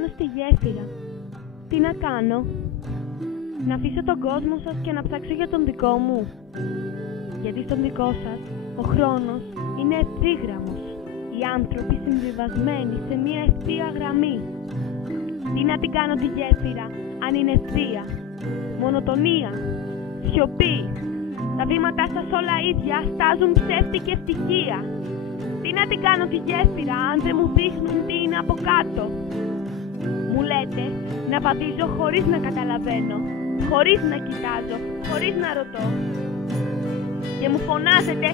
πάνω στη γέφυρα. Τι να κάνω? Να αφήσω τον κόσμο σας και να ψάξω για τον δικό μου? Γιατί στον δικό σας ο χρόνος είναι ευθύγραμμος. Οι άνθρωποι συμβιβασμένοι σε μια ευθεία γραμμή. Τι να την κάνω τη γέφυρα αν είναι ευθεία? Μονοτονία, σιωπή. Τα βήματά σας όλα ίδια στάζουν ψεύτη και ευτυχία. Τι να την κάνω τη γέφυρα αν δεν μου δείχνουν τι είναι από κάτω? Μου λέτε να βαδίζω χωρίς να καταλαβαίνω, χωρίς να κοιτάζω, χωρίς να ρωτώ. Και μου φωνάζετε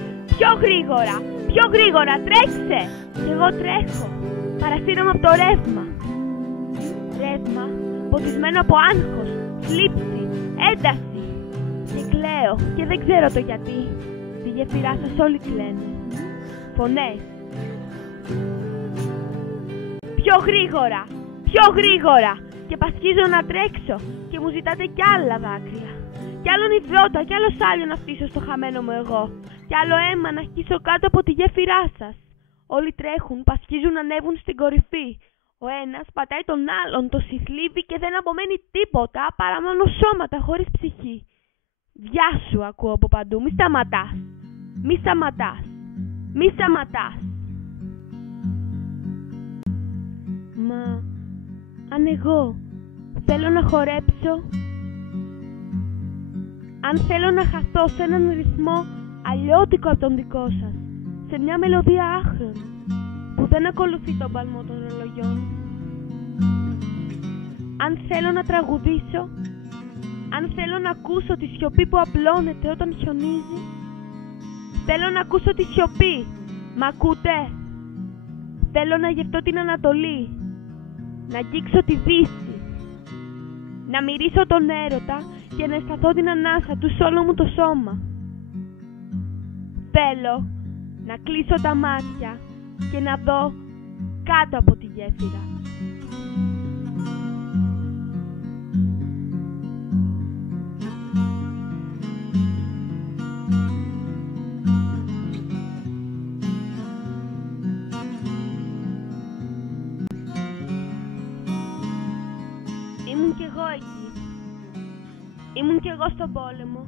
πιο γρήγορα, τρέξε! Κι εγώ τρέχω, παρασύρομαι από το ρεύμα. Ρεύμα ποτισμένο από άγχος, θλίψη, ένταση. Και κλαίω και δεν ξέρω το γιατί. Στη γέφυρά σας όλοι κλαίνε. Φωνές. Πιο γρήγορα! Και πασχίζω να τρέξω και μου ζητάτε κι άλλα δάκρυα. Κι άλλον υδρότα, κι άλλο σάλιο να φτύσω στο χαμένο μου εγώ. Κι άλλο αίμα να χύσω κάτω από τη γέφυρά σας. Όλοι τρέχουν, πασχίζουν να ανέβουν στην κορυφή. Ο ένας πατάει τον άλλον, το συθλίβει και δεν απομένει τίποτα παρά μόνο σώματα χωρίς ψυχή. Γεια σου ακούω από παντού, μη σταματάς. Μα αν εγώ θέλω να χορέψω, αν θέλω να χαθώ σε έναν ρυθμό αλλιώτικο από τον δικό σας, σε μια μελωδία άχρονη που δεν ακολουθεί τον παλμό των ρολογιών, αν θέλω να τραγουδήσω, αν θέλω να ακούσω τη σιωπή που απλώνεται όταν χιονίζει, θέλω να ακούσω τη σιωπή, μ' ακούτε? Θέλω να γευτώ την Ανατολή, να αγγίξω τη Δύση, να μυρίσω τον έρωτα και να αισθανθώ την ανάσα του σ' όλο μου το σώμα. Θέλω να κλείσω τα μάτια και να δω κάτω από τη γέφυρα. Ήμουν κι εγώ στον πόλεμο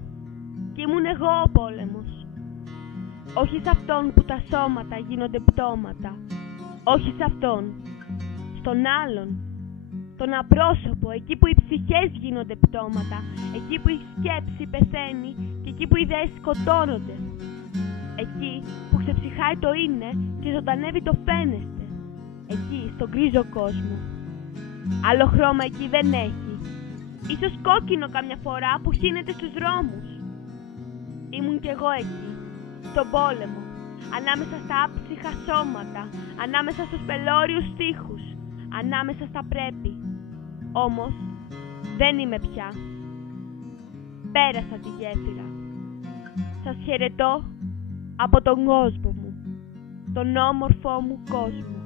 και ήμουν εγώ ο πόλεμος. Όχι σε αυτόν που τα σώματα γίνονται πτώματα. Όχι σε αυτόν. Στον άλλον. Τον απρόσωπο, εκεί που οι ψυχές γίνονται πτώματα. Εκεί που η σκέψη πεθαίνει και εκεί που οι ιδέες σκοτώνονται. Εκεί που ξεψυχάει το είναι και ζωντανεύει το φαίνεστε. Εκεί, στον γκρίζο κόσμο. Άλλο χρώμα εκεί δεν έχει. Ίσως κόκκινο καμιά φορά που χύνεται στους δρόμους. Ήμουν κι εγώ εκεί, στον πόλεμο, ανάμεσα στα άψυχα σώματα, ανάμεσα στους πελώριους στίχους, ανάμεσα στα πρέπει. Όμως, δεν είμαι πια. Πέρασα τη γέφυρα. Σας χαιρετώ από τον κόσμο μου, τον όμορφό μου κόσμο.